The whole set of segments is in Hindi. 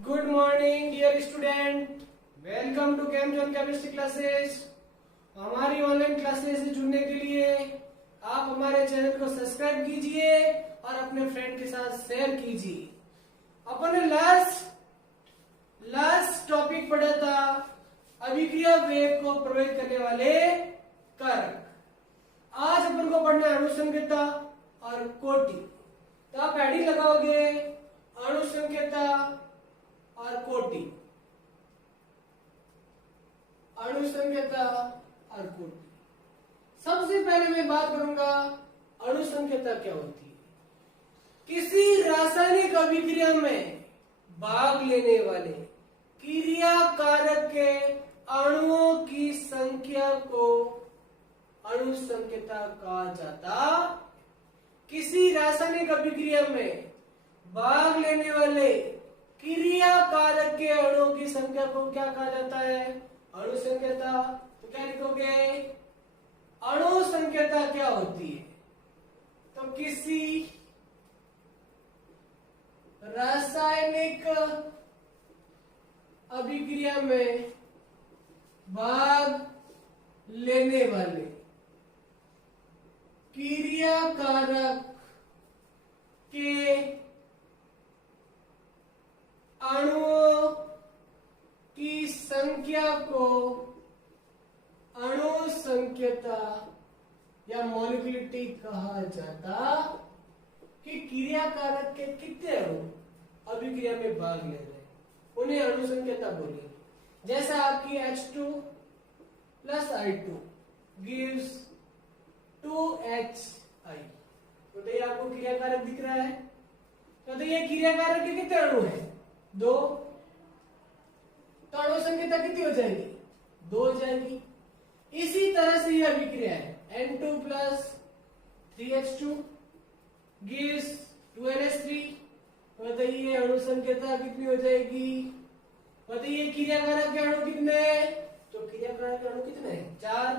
Good morning dear student, welcome to Chem Zone chemistry classes. हमारी ऑनलाइन क्लासेस से जुड़ने के लिए आप हमारे चैनल को सब्सक्राइब कीजिए और अपने फ्रेंड के साथ शेयर कीजिए। अपन ने लास्ट टॉपिक पढ़ा था अभिक्रिया वेग को प्रभावित करने वाले कारक। आज अपन को पढ़ना है अणुसंकेता और कोटि। तो आप हेडिंग लगाओगे अणुसंकेता और कोटि, अणुसंकेता और कोटि। सबसे पहले मैं बात करूंगा अणुसंकेता क्या होती है। किसी रासायनिक अभिक्रिया में भाग लेने वाले क्रिया कारक के अणुओं की संख्या को अणुसंकेता कहा जाता। किसी रासायनिक अभिक्रिया में भाग लेने वाले क्रिया कारक के अणुओं की संख्या को क्या कहा जाता है? अणुसंकेता। तो क्या लिखोगे? अणुसंकेता क्या होती है? तो किसी रासायनिक अभिक्रिया में भाग लेने वाले क्रिया कारक के अणुओं की संख्या को अणुसंकेता या मॉलिक्युलरिटी कहा जाता। कि क्रिया कारक के कितने अणु अभिक्रिया में भाग ले रहे हैं उन्हें अणुसंकेता बोलेंगे। जैसा आपकी H2 plus I2 gives 2HI। तो ये आपको क्रिया कारक दिख रहा है। तो ये क्रिया कारक के कितने अणु हैं? 2। तो अणुसंकेता कितनी हो जाएगी? 2 हो जाएगी। इसी तरह से यह अभिक्रिया है N2 plus 3H2 gives 2NH3। बताइए अणुसंकेता कितनी हो जाएगी? बताइए क्रिया कारक के अणु कितने? तो क्रिया कारक के अणु कितने? 4।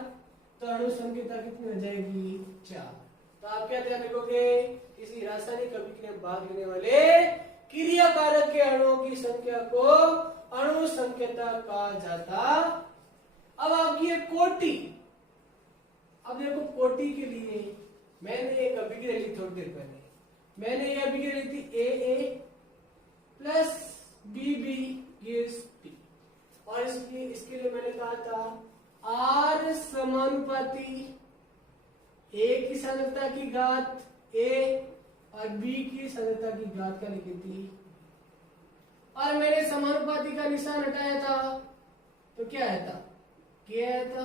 तो अणुसंकेता कितनी हो जाएगी? 4। तो आप क्या ध्यान रखोगे? किसी रासायनिक अभिक्रिया में भाग लेने वाले क्रिया कारक के अणुओं की संख्या को अणुसंकेता कहा जाता। अब आपकी ये कोटि। अब देखो कोटि के लिए मैंने एक अभिक्रिया ली थोड़ी देर पहले। मैंने ये अभिक्रिया ली थी AA plus BB gives P। और इसके लिए मैंने कहा था R समानुपाती A की सांद्रता की घात A और B की सांद्रता की घात क्या लिखी थी। और मैंने समानुपाती का निशान हटाया था तो क्या आया था? क्या आया था?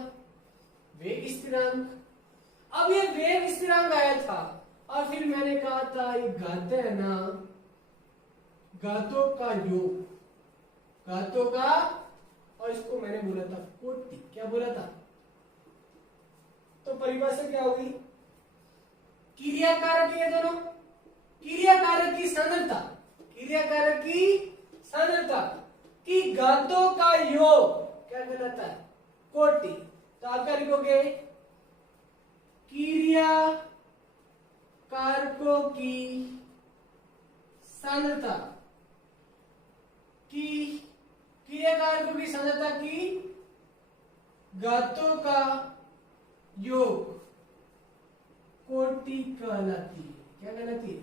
वेग स्थिरांक। अब ये वेग स्थिरांक आया था और फिर मैंने कहा था ये घातें है ना, घातों का योग, घातों का। और इसको मैंने बोला था कोटि। क्या बोला था? तो परिभाषा क्या होगी? क्रिया कारक ये दोनों क्रिया कारक की सांद्रता, क्रिया कारक की सांद्रता की घातों का योग क्या कहलाता है? कोटि। तो आप क्या लिखोगे? क्रिया कारकों की सांद्रता की क्रिया कारकों की सांद्रता की घातों का योग कोटि कहलाती है। क्या कहलाती है?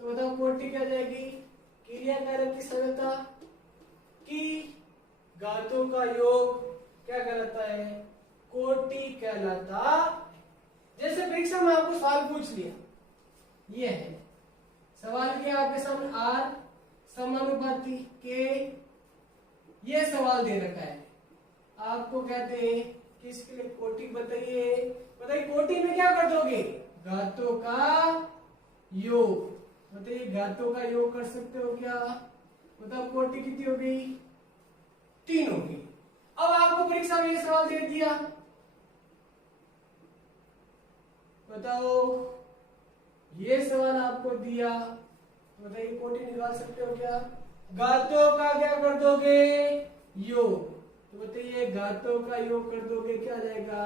तो बताओ कोटि क्या जाएगी? क्रिया कारक की सांद्रता की घातों का योग क्या कहलाता है? कोटि कहलाता। जैसे परीक्षा में आपको सवाल पूछ लिया, ये है सवाल किया आपके सामने R समानुपाती K, ये सवाल दे रखा है। आपको कहते हैं कि इसके लिए कोटि बताइए। बताइए कोटि में क्या कर दोगे? घातों का योग। बताइए घातों का योग कर सकते हो क्या? बताओ कोटि कितनी हो गई? 3 होगी। अब आपको परीक्षा में ये सवाल दे दिया, बताओ ये सवाल आपको दिया, तो बताइए कोटि निकाल सकते हो क्या? घातों का क्या कर दोगे? योग। तो बताइए घातों का योग कर दोगे क्या जाएगा?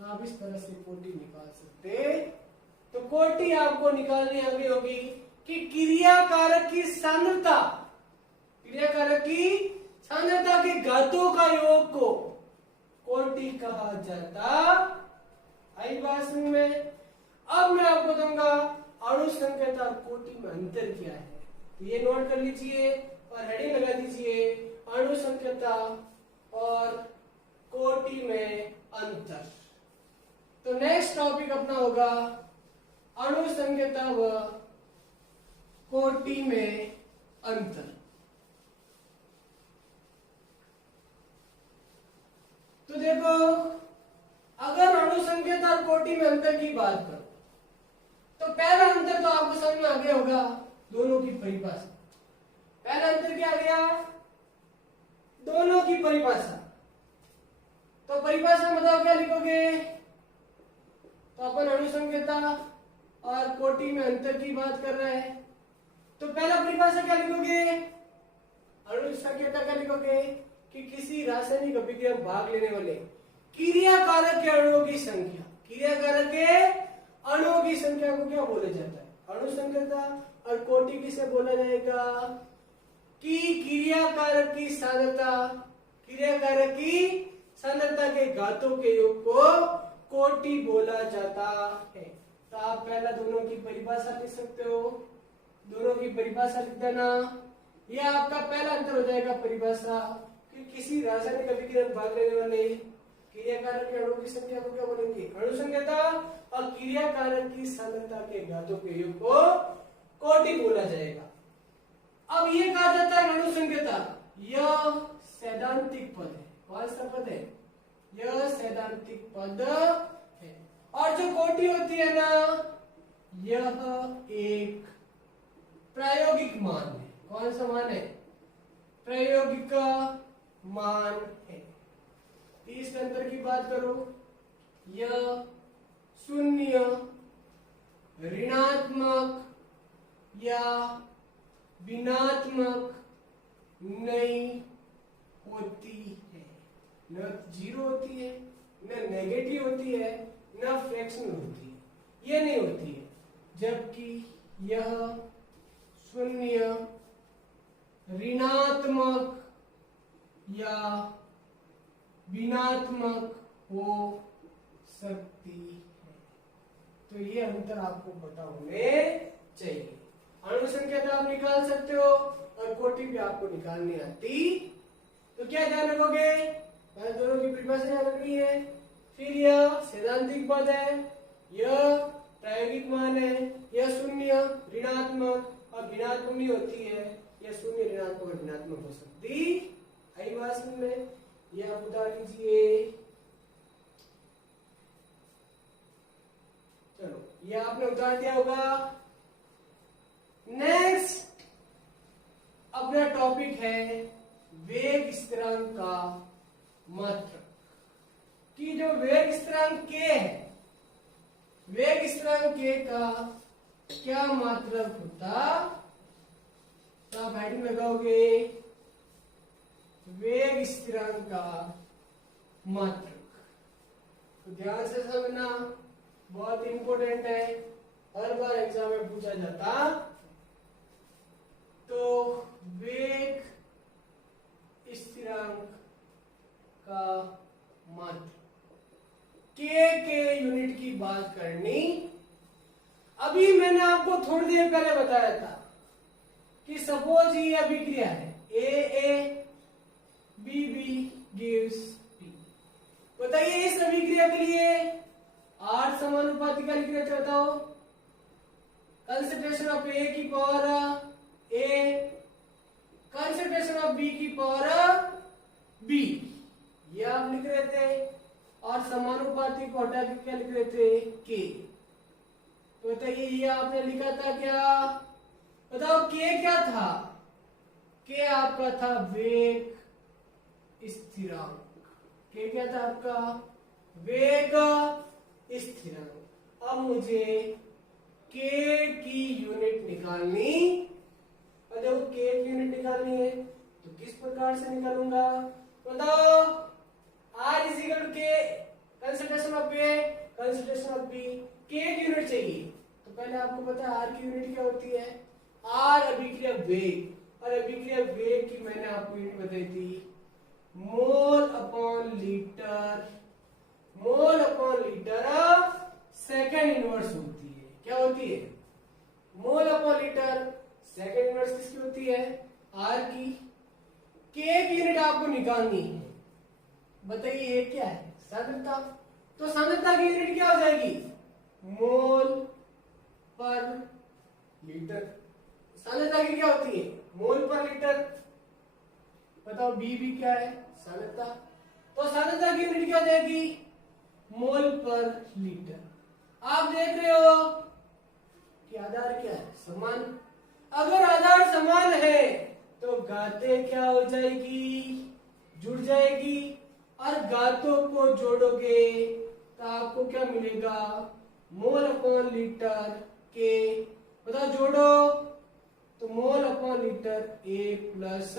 आप इस तरह से कोटि निकाल सकते। तो कोटि आपको निकालनी आगे होगी कि क्रिया कारक की सांद्रता क्रिया कारक की सांद्रता के घातों का योग को कोटि कहा जाता। आई बात समझ में? अब मैं आपको दूंगा अणु संकेत और कोटि में अंतर क्या है, ये नोट कर लीजिए और हेडिंग लगा दीजिए, अणु संकेता और कोटि में अंतर। तो नेक्स्ट टॉपिक अपना होगा अणु संकेता व कोटि में अंतर। तो देखो, अगर अणु संकेत और कोटि में अंतर की बात करो तो पहला अंतर तो आपको समझ में आ गया होगा, दोनों की परिभाषा। पहला अंतर क्या आ गया? दोनों की परिभाषा। तो परिभाषा बताओ क्या लिखोगे? तो अपन अणु संकेता और कोटि में अंतर की बात कर रहे हैं, तो पहला परिभाषा क्या लिखोगे? अणु संकेता क्या लिखोगे कि किसी रासायनिक अभिक्रिया में भाग लेने वाले क्रिया कारक के अणुओं की संख्या, क्रिया कारक के अणुओं की संख्या को क्या बोला जाता है? अणु संकेता। और कोटि किसे बोला जाएगा कि क्रिया कारक की सांद्रता, क्रिया कारक की सांद्रता के घातों के योग को कोटि बोला जाता है। तो आप पहला दोनों की परिभाषा लिख सकते हो, दोनों की परिभाषा लिख देना। यह आपका पहला अंतर हो जाएगा परिभाषा कि किसी रासायनिक अभिक्रिया में भाग लेने वाले क्रिया कारक के अणुओं की संख्या को क्या बोलेंगे? अणु संकेता। और क्रिया कारक की सांद्रता के घातों के योग को कोटि बोला जाएगा। अब ये कहा जाता है अणु संकेता, यह सैद्धांतिक पद है। कौन सा पद है? यह सैद्धांतिक पद है। और जो कोटि होती है ना, यह एक प्रायोगिक मान है। कौन सा मान है? प्रायोगिक मान है। इस अंतर की बात करो, यह शून्य, ऋणात्मक या ऋणात्मक नहीं होती है, न जीरो होती है, न नेगेटिव होती है, न फ्रैक्शनल होती है, ये नहीं होती है। जबकि यह शून्य, ऋणात्मक या ऋणात्मक हो सकती है। तो ये अंतर आपको पता होने चाहिए। अणु संकेत आप निकाल सकते हो और कोटि भी आपको निकालनी आती। तो क्या ध्यान रखोगे? पहले दोनों की परिभाषा ध्यान रखनी है, फिर यह सैद्धांतिक पद है, यह प्रायोगिक मान है, यह शून्य, ऋणात्मक और ऋणात्मक नहीं होती है, यह शून्य, ऋणात्मक और ऋणात्मक हो सकती। आई बात समझ में? यह आप उतार लीजिए। चलो, यह आपने उतार दिया होगा। नेक्स्ट अपना टॉपिक है वेग स्थिरांक का मात्रक। कि जो वेग स्थिरांक k है, वेग स्थिरांक k का क्या मात्रक होता? तो आप हेडिंग लगाओगे वेग स्थिरांक का मात्रक। तो ध्यान से समझना, बहुत इंपॉर्टेंट है, हर बार एग्जाम में पूछा जाता। तो वेग स्थिरांक का मात्रक, के यूनिट की बात करनी। अभी मैंने आपको थोड़ी देर पहले बताया था कि सपोज ये अभिक्रिया है, ए बी गिव्स बी। बताइए इस अभिक्रिया के लिए 8 समानुपाती का लिख रहे थे, बताओ। कंसंट्रेशन ऑफ ए की power A, concentration of B की पावर बी, ये आप लिख रहे थे। और समानुपाती को हटा के क्या लिख रहे थे? के। तो बताइए ये आपने लिखा था क्या? बताओ के क्या था? के आपका था वेग स्थिरांक। के क्या था आपका? वेग स्थिरांक। अब मुझे के की यूनिट निकालनी, और जब के की यूनिट निकालनी है तो किस प्रकार से निकालूंगा? बताओ। R is equal to K, concentration of A, concentration of B, K की यूनिट चाहिए। तो पहले आपको पता है R की यूनिट क्या होती है? R अभिक्रिया वेग, और अभिक्रिया वेग की मैंने आपको यूनिट बताई थी mole upon litre, mole upon litre second inverse होती है। क्या होती है? Mole upon litre second inverse किसकी होती है? आर की। के की यूनिट आपको निकालनी है। बताइए ये क्या है? सांद्रता। तो सांद्रता की यूनिट क्या हो जाएगी? मोल पर लीटर। सांद्रता की क्या होती है? मोल पर लीटर। बताओ बी भी क्या है? सांद्रता। तो सांद्रता की यूनिट क्या हो जाएगी? मोल पर लीटर। आप देख रहे हो कि आधार क्या है? समान। अगर आधार समान है तो घातें क्या हो जाएगी? जुड़ जाएगी। और घातों को जोड़ोगे तो आपको क्या मिलेगा? मोल अपॉन लीटर के। बताओ जोड़ो तो मोल अपॉन लीटर ए प्लस,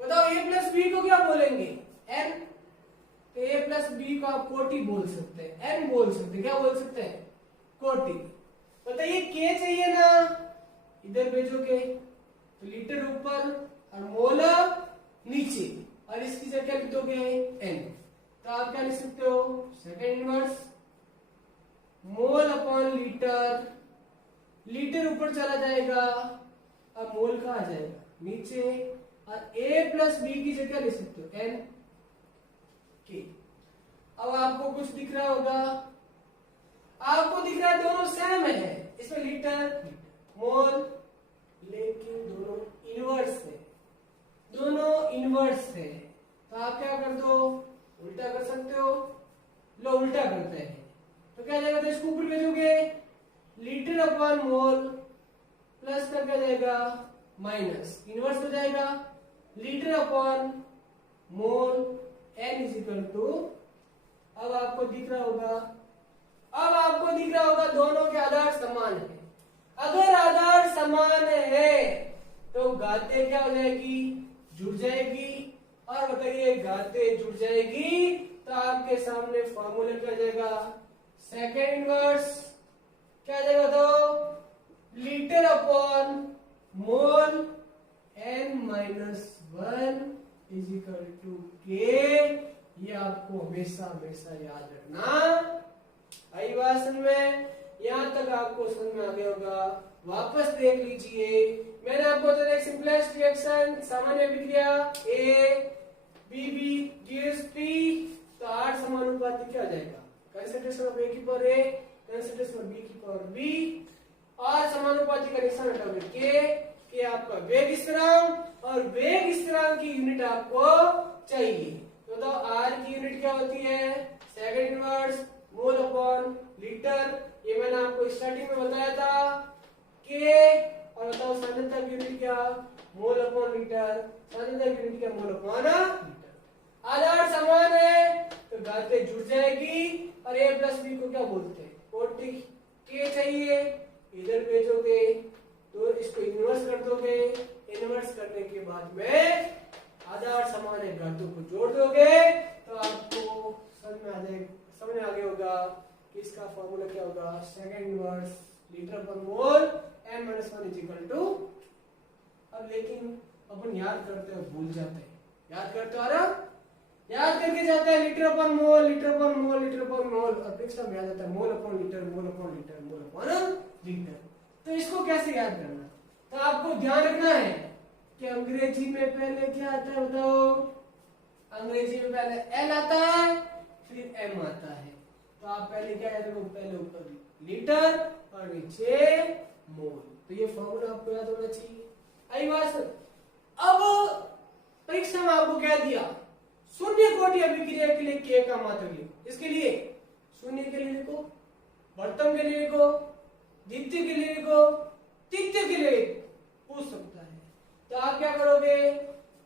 बताओ ए प्लस बी को क्या बोलेंगे? एन। तो ए प्लस बी को आप कोटि बोल सकते हैं, एन बोल सकते हैं। क्या बोल सकते हैं? कोटि। बताइए के चाहिए ना, इधर भेजोगे तो लीटर ऊपर और मोल नीचे, और इसकी जगह लिख दोगे एन। तो आप क्या लिख सकते हो? Second inverse mole upon litre. Litre ऊपर चला जाएगा और मोल कहाँ आ जाएगा? नीचे। और ए प्लस बी की जगह लिख सकते हो एन के। अब आपको कुछ दिख रहा होगा, आपको दिख रहा है दोनों सेम है, इसमें लीटर मोल, लेकिन दोनों इनवर्स है, दोनों इनवर्स है। तो आप क्या कर दो? उल्टा कर सकते हो। लो उल्टा करते हैं तो क्या जाएगा? तो इसको ऊपर भेजोगे लीटर अपॉन मोल प्लस का क्या जाएगा? माइनस। इनवर्स हो जाएगा litre upon mole N is equal to. अब आपको दिख रहा होगा, अब आपको दिख रहा होगा दोनों के आधार समान है। अगर आधार समान है तो घातें क्या हो जाएगी? जुड़ जाएगी। और बताइए घातें जुड़ जाएगी तो आपके सामने फॉर्मूला क्या जाएगा? सेकेंड इनवर्स क्या जाएगा? तो litre upon mole N minus one is equal to K. ये आपको हमेशा हमेशा याद रखना। आई बात समझ में? यहां तक आपको समझ में आ गया होगा। वापस देख लीजिए, मैंने आपको बताया एक सिंपलेस्ट रिएक्शन सामान्य अभिक्रिया A B B gives P. तो 8 समानुपाती क्या हो जाएगा? कंसंट्रेशन ऑफ ए की power A, concentration of B की पावर बी, और समानुपाती का निशान हटाओगे के आपका वेग स्थिरांक, और वेग स्थिरांक की यूनिट आपको चाहिए। तो आर की यूनिट क्या होती है? Second inverse mole upon litre. ये मैंने आपको स्टार्टिंग में बताया था के। और बताओ सांद्रता की यूनिट क्या? Mole upon litre. सांद्रता की यूनिट क्या? Mole upon litre. आधार समान है तो घातें जुड़ जाएगी। और ए प्लस बी को क्या बोलते हैं? कोटि। के चाहिए, इधर भेजोगे तो इसको इन्वर्स कर दोगे। इन्वर्स करने के बाद में आधार समान है, घातों को जोड़ दोगे तो आपको समझ में आ जाएगा, समझ में आ गया होगा कि इसका फॉर्मूला क्या होगा? सेकंड इनवर्स लीटर पर mole n minus one is equal to. अब लेकिन अपन याद करते हो भूल जाते हैं, याद करते हो याद करके जाते हैं लीटर अपन मोल, लीटर अपन मोल, लीटर अपन मोल, और परीक्षा में याद आता है मोल अपन लीटर, मोल अपन लीटर, मोल अपन लीटर। तो इसको कैसे याद करना? तो आपको ध्यान रखना है कि अंग्रेजी में पहले क्या आता है? बताओ। अंग्रेजी में पहले एल आता है फिर एम आता है। तो आप पहले क्या याद रखो? पहले ऊपर लीटर और नीचे मोल। तो ये फॉर्मूला आपको याद होना चाहिए। आई बात। अब परीक्षा में आपको क्या दिया? शून्य कोटि अभिक्रिया के लिए के का मात्रा लिखो। इसके लिए शून्य के लिए लिखो, वर्तम के लिए लिखो, द्वितीय के लिए लिखो, तृतीय के लिए पूछ सकता है। तो आप क्या करोगे?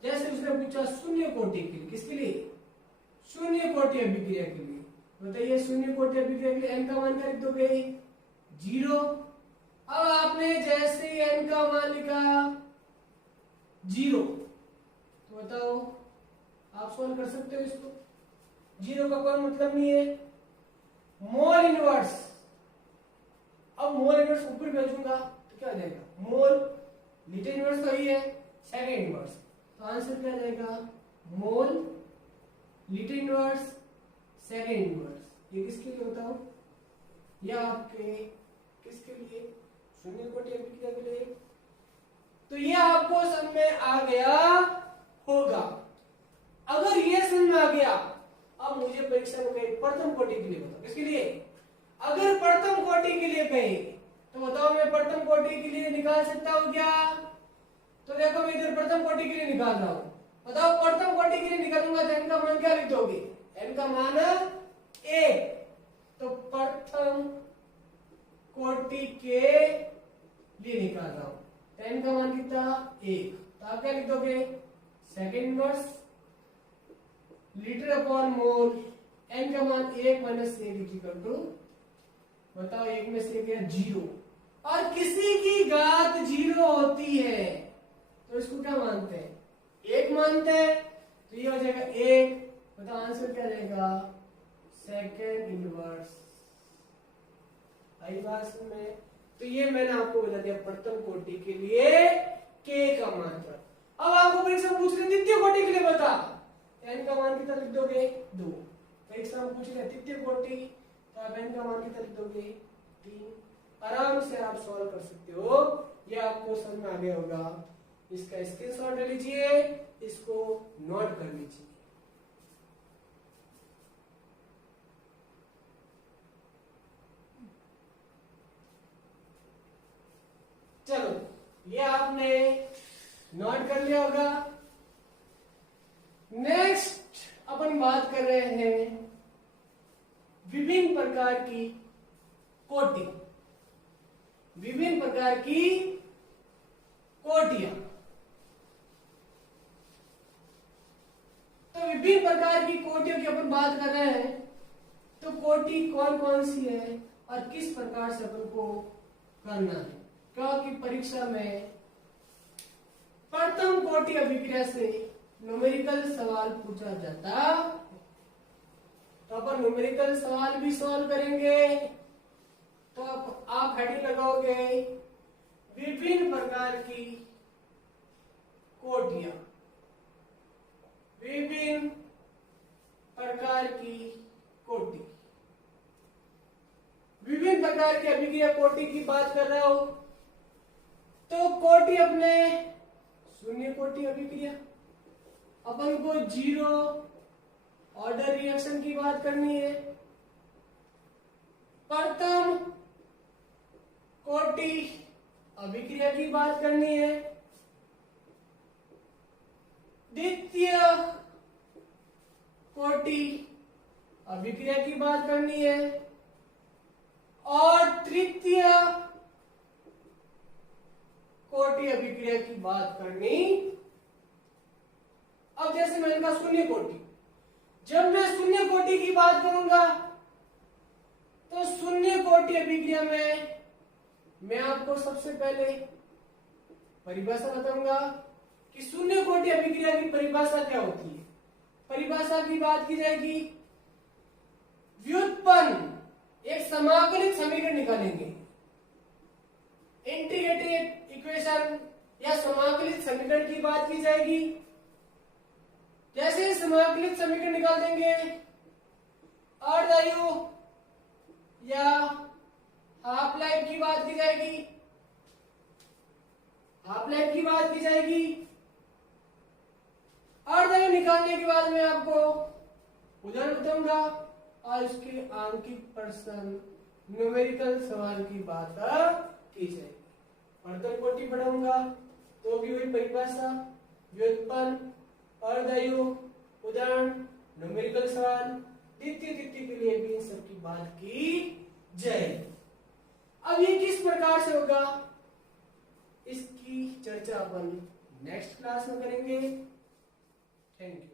जैसे उसने पूछा शून्य कोटि के लिए, किसके लिए? शून्य कोटि अभिक्रिया के लिए। बताइए शून्य कोटि अभिक्रिया के लिए एन का मान क्या लिख दोगे? 0। अब आपने जैसे एन का मान लिखा 0 तो बताओ आप सॉल्व कर सकते हो इसको। 0 का कोई मतलब नहीं है। मोल इनवर्स, अब मोल इनवर्स ऊपर भेजूंगा तो क्या आ जाएगा? मोल लीटर इनवर्स तो ही है सेकंड इनवर्स, तो आंसर क्या रहेगा mole litre inverse second inverse. ये किसके लिए होता हो, या आपके किसके लिए, शून्य कोटि अभिक्रिया के लिए। तो ये आपको समझ में आ गया होगा। अगर ये समझ में आ गया, अब मुझे परीक्षा में कहे प्रथम कोटि के लिए बताओ, किसके लिए, अगर प्रथम कोटि के लिए कहे तो बताओ मैं प्रथम कोटि के लिए निकाल सकता हूं क्या। तो देखो मैं इधर प्रथम कोटि के लिए निकाल रहा हूं, बताओ प्रथम कोटि के लिए निकालूंगा तो n का मान क्या लिख दोगे, n का मान 1, तो प्रथम कोटि के लिए निकाल रहा हूं, तो n का मान कितना 1, तो आप क्या लिख दोगे सेकंड इनवर्स लीटर अपॉन मोल, n का मान 1 माइनस 1 इक्वल टू, बताओ 1 में से क्या 0, और किसी की घात 0 होती है तो इसको क्या मानते हैं 1 मानते हैं, तो ये हो जाएगा 1, बताओ आंसर क्या रहेगा सेकंड इनवर्स। आई बात में, तो ये मैंने आपको बता दिया प्रथम कोटि के लिए k का मात्रा। अब आपको परीक्षा पूछ रहे द्वितीय कोटि के लिए बता, n का मान कितना लिख दोगे 2, परीक्षा में पूछ रहे तृतीय कोटि, तो आप n का मान कितना लिख दोगे 3। आराम से आप सॉल्व कर सकते हो, ये आपको समझ में आ गया होगा। इसका स्क्रीनशॉट ले लीजिए, इसको नोट कर लीजिए। चलो ये आपने नोट कर लिया होगा। नेक्स्ट अपन बात कर रहे हैं विभिन्न प्रकार की कोटि, विभिन्न प्रकार की कोटियां। तो विभिन्न प्रकार की कोटियों की अपन बात कर रहे हैं, तो कोटि कौन कौन सी है और किस प्रकार से अपन को करना है, क्योंकि परीक्षा में प्रथम कोटि अभिक्रिया से न्यूमेरिकल सवाल पूछा जाता, तो अपन न्यूमेरिकल सवाल भी सॉल्व करेंगे। तो आप हेडिंग लगाओगे विभिन्न प्रकार की कोटियां, विभिन्न प्रकार की कोटि, विभिन्न प्रकार की अभिक्रिया कोटि की बात कर रहा हो, तो कोटि अपने शून्य कोटि अभिक्रिया, अपन को जीरो ऑर्डर रिएक्शन की बात करनी है, प्रथम कोटि अभिक्रिया की बात करनी है, द्वितीय कोटि अभिक्रिया की बात करनी है, और तृतीय कोटि अभिक्रिया की बात करनी। अब जैसे मैंने कहा शून्य कोटि, जब मैं शून्य कोटि की बात करूंगा तो शून्य कोटि अभिक्रिया में मैं आपको सबसे पहले परिभाषा बताऊंगा कि शून्य कोटि अभिक्रिया की परिभाषा क्या होती है। परिभाषा की बात की जाएगी, व्युत्पन्न एक समाकलित समीकरण निकालेंगे, इंटीग्रेटेड इक्वेशन या समाकलित समीकरण की बात की जाएगी। जैसे समाकलित समीकरण निकाल देंगे, अर्धायु या हाफ लाइफ की बात की जाएगी, हाफ लाइफ की बात की जाएगी। अर्धायु निकालने के बाद मैं आपको उदाहरण बताऊंगा और उसके आंकिक प्रश्न न्यूमेरिकल सवाल की बात की जाएगी। प्रथम कोटि पढ़ाऊंगा तो भी वही परिभाषा, व्युत्पन्न, अर्धायु, उदाहरण, न्यूमेरिकल सवाल, द्वितीय के लिए भी इन सब की बात की जाएगी। अब ये किस प्रकार से होगा इसकी चर्चा अपन नेक्स्ट क्लास में करेंगे। Thank you.